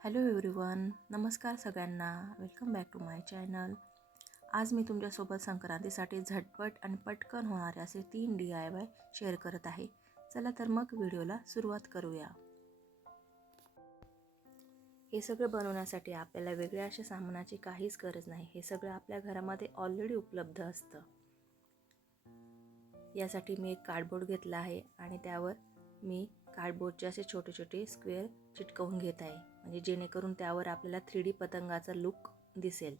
Hello everyone, नमस्कार सगळ्यांना. Welcome back to my channel. आज मी तुमच्यासोबत संक्रांतीसाठी झटपट आणि पटकन होणारे असे 3 DIY शेअर करत आहे. चला तर मग व्हिडिओला सुरुवात करूया. हे सगळं बनवण्यासाठी आपल्याला वेगळ्या अशा सामानाची काहीच गरज नाही. हे सगळं आपल्या घरामध्ये ऑलरेडी उपलब्ध असतं. यासाठी मी एक कार्डबोर्ड घेतला आहे आणि त्यावर मी कार्डबोर्डचे असे छोटे छोटे स्क्वेअर चिटकवून घेत आहे, म्हणजे जेणेकरून त्यावर आपल्याला 3D पतंगाचा लुक दिसेल.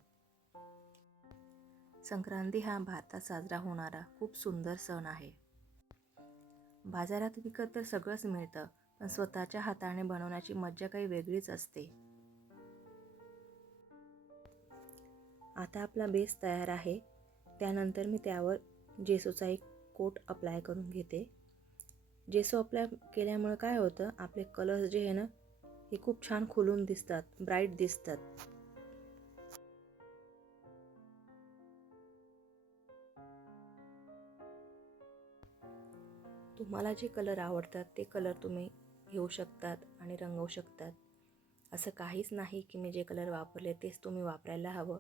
संक्रांती हा भारतात साजरा होणारा खूप सुंदर सण आहे. बाजारात विकत तर सगळंच मिळतं, पण स्वतःच्या हाताने बनवण्याची मज्जा काही वेगळीच असते. आता आपला बेस तयार आहे. त्यानंतर मी त्यावर जेसोचा एक कोट अप्लाय करून घेते. जेसो अप्लाय केल्यामुळे काय होतं, आपले कलर्स जे आहे ना, हे खूप छान खुलून दिसतात, ब्राईट दिसतात. तुम्हाला जे कलर आवडतात ते कलर तुम्ही घेऊ शकतात आणि रंगवू शकतात. असं काहीच नाही की मी जे कलर वापरले तेच तुम्ही वापरायला हवं.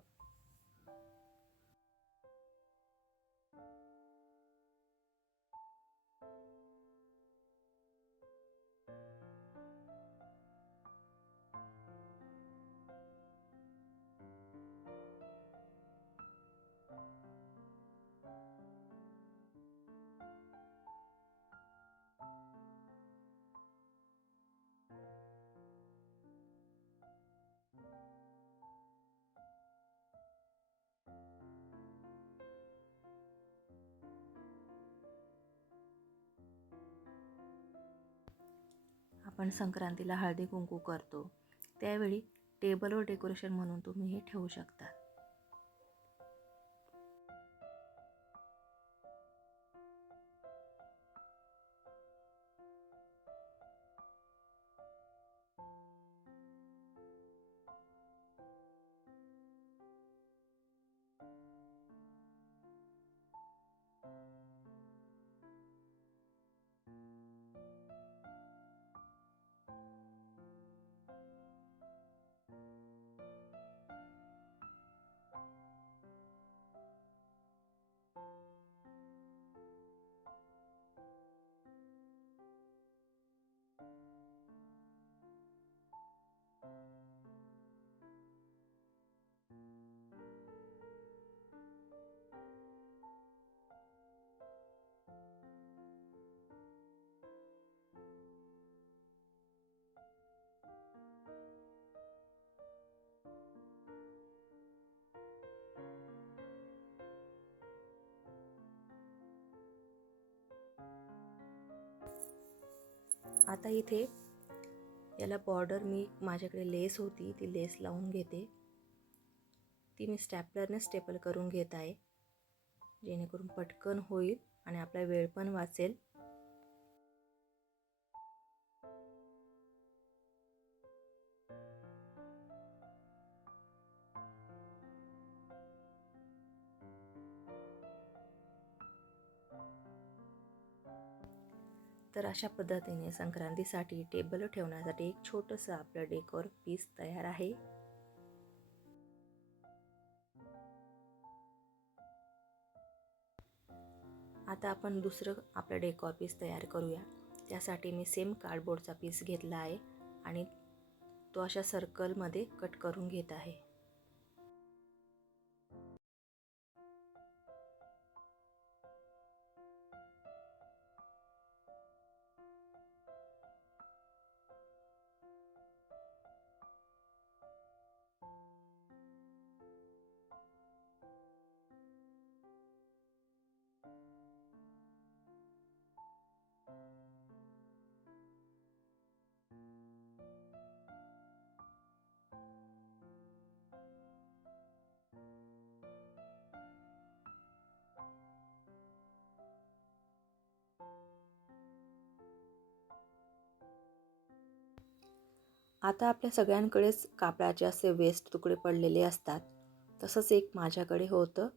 आपण संक्रांतीला हळदी कुंकू करतो, त्यावेळी टेबलवर डेकोरेशन म्हणून तुम्ही हे ठेवू शकता. आता इथे याला बॉर्डर मी माझ्याकडे लेस होती, ती लेस लावून घेते. ती मी स्टॅपलरने स्टेपल करून घेत आहे, जेणेकरून पटकन होईल आणि आपला वेळ पण वाचेल. तर अशा पद्धतीने संक्रांतीसाठी टेबल ठेवण्यासाठी एक छोटंसं आपलं डेकोर पीस तयार आहे. आता आपण दुसरं आपलं डेकोर पीस तयार करूया. त्यासाठी मी सेम कार्डबोर्डचा पीस घेतला आहे आणि तो अशा सर्कलमध्ये कट करून घेत आहे. आता आपल्या सगळ्यांकडेच कापडाचे असे वेस्ट तुकडे पडलेले असतात. तसंच एक माझ्याकडे होतं.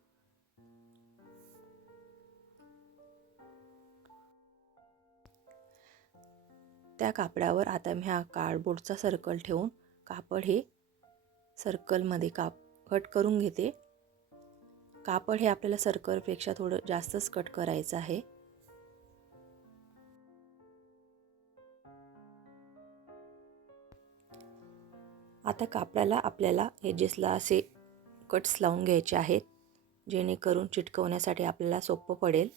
त्या कापडावर आता मी हा कार्डबोर्डचा सर्कल ठेवून कापड हे सर्कलमध्ये कट करून घेते. कापड हे आपल्याला सर्कलपेक्षा थोडं जास्तच कट करायचं आहे. आता कापडाला आपल्याला एजेसला असे कट्स लावून घ्यायचे आहेत, जेणेकरून चिटकवण्यासाठी आपल्याला सोपं पडेल.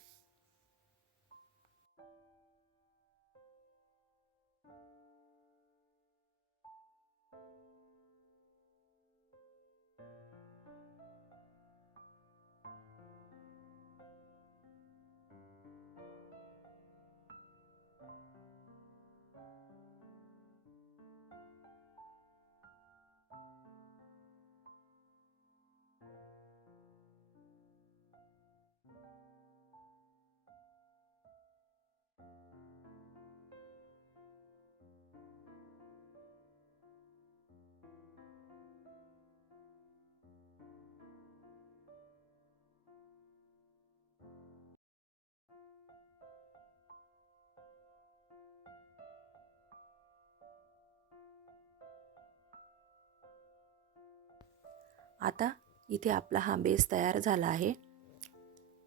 आता इथे आपला हा बेस तयार झाला आहे.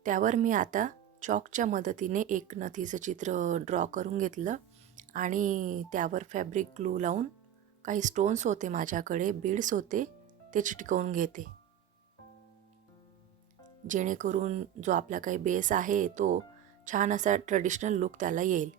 त्यावर मी आता चॉकच्या मदतीने एक नथीचं चित्र ड्रॉ करून घेतलं आणि त्यावर फॅब्रिक ग्लू लावून काही स्टोन्स होते माझ्याकडे, बीड्स होते, ते चिटकवून घेते, जेणेकरून जो आपला काही बेस आहे तो छान असा ट्रेडिशनल लुक त्याला येईल.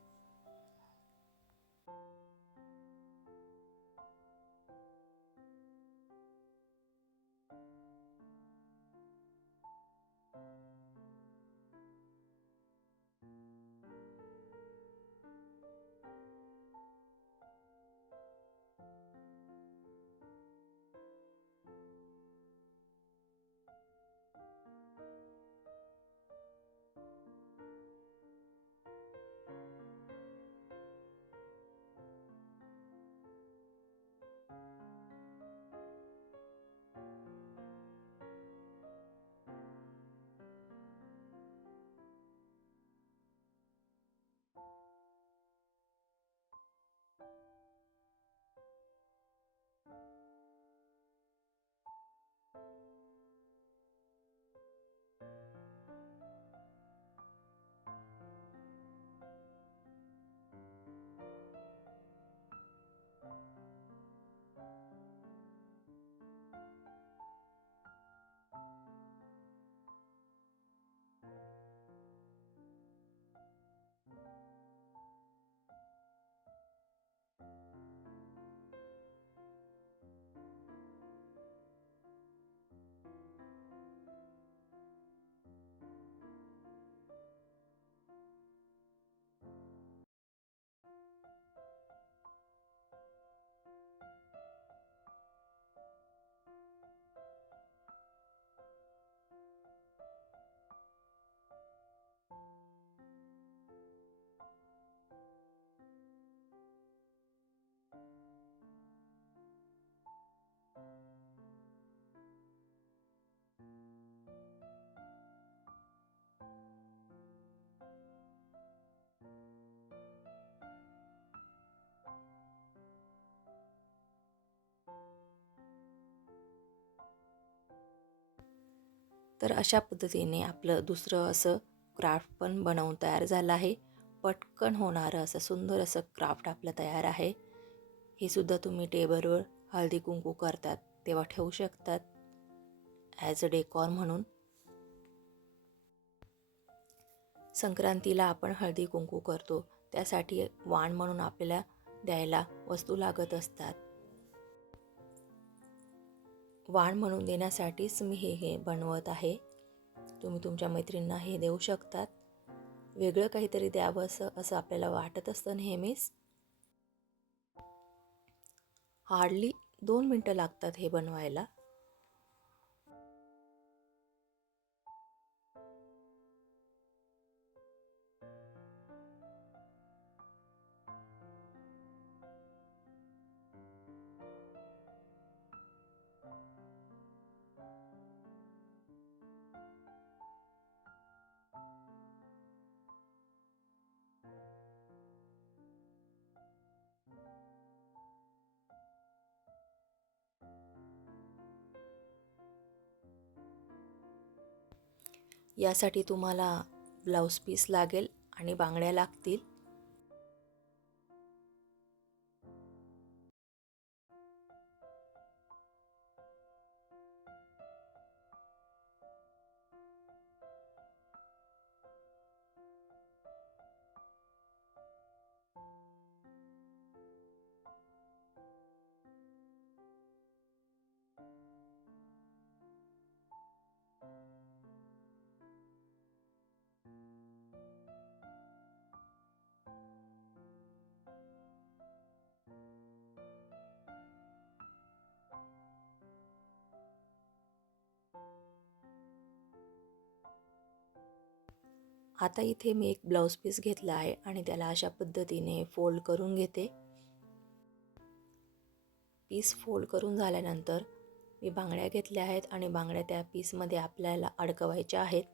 तर अशा पद्धतीने आपलं दुसरं असं क्राफ्ट पण बनवून तयार झालं आहे. पटकन होणारं असं सुंदर असं क्राफ्ट आपलं तयार आहे. हे सुद्धा तुम्ही टेबलवर हळदी कुंकू करतात तेव्हा ठेवू शकतात ॲज अ डेकॉर म्हणून. संक्रांतीला आपण हळदी कुंकू करतो, त्यासाठी वाण म्हणून आपल्याला द्यायला वस्तू लागत असतात. वाण म्हणून देण्यासाठीच मी हे बनवत आहे. तुम्ही तुमच्या मैत्रिणींना हे देऊ शकतात. वेगळं काहीतरी द्यावं असं आपल्याला वाटत असतं नेहमीच. हार्डली 2 मिनटं लागतात हे बनवायला. यासाठी तुम्हाला ब्लाऊज पीस लागेल आणि बांगड्या लागतील. आता इथे मी एक ब्लाऊज पीस घेतला आहे आणि त्याला अशा पद्धतीने फोल्ड करून घेते. पीस फोल्ड करून झाल्यानंतर मी बांगड्या घेतल्या आहेत आणि बांगड्या त्या पीसमध्ये आपल्याला अडकवायच्या आहेत.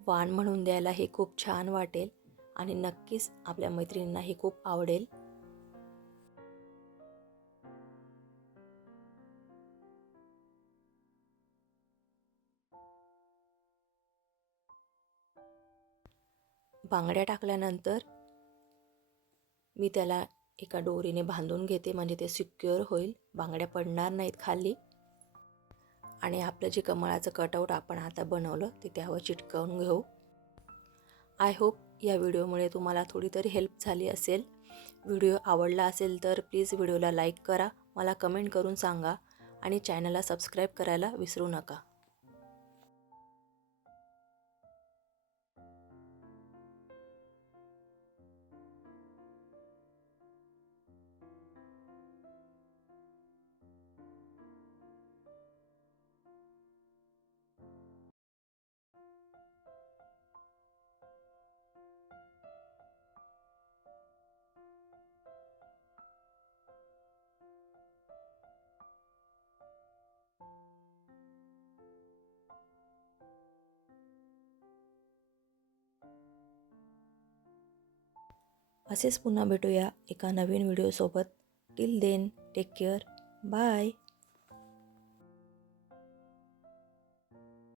वाण म्हणून द्यायला हे खूप छान वाटेल आणि नक्कीच आपल्या मैत्रिणींना हे खूप आवडेल. बांगड्या टाकल्यानंतर मी त्याला एका दोरीने बांधून घेते, म्हणजे ते सिक्युअर होईल, बांगड्या पडणार नाहीत खाली. आणि आपलं जे कमळाचं कटआउट आपण आता बनवलं ते त्यावर चिटकवून घेऊ. आय होप या व्हिडिओमुळे तुम्हाला थोडी तरी हेल्प झाली असेल. व्हिडिओ आवडला असेल तर प्लीज व्हिडिओला लाईक करा, मला कमेंट करून सांगा आणि चॅनलला सबस्क्राईब करायला विसरू नका. असेच पुन्हा भेटूया एका नवीन व्हिडिओसोबत. Till then take care. Bye.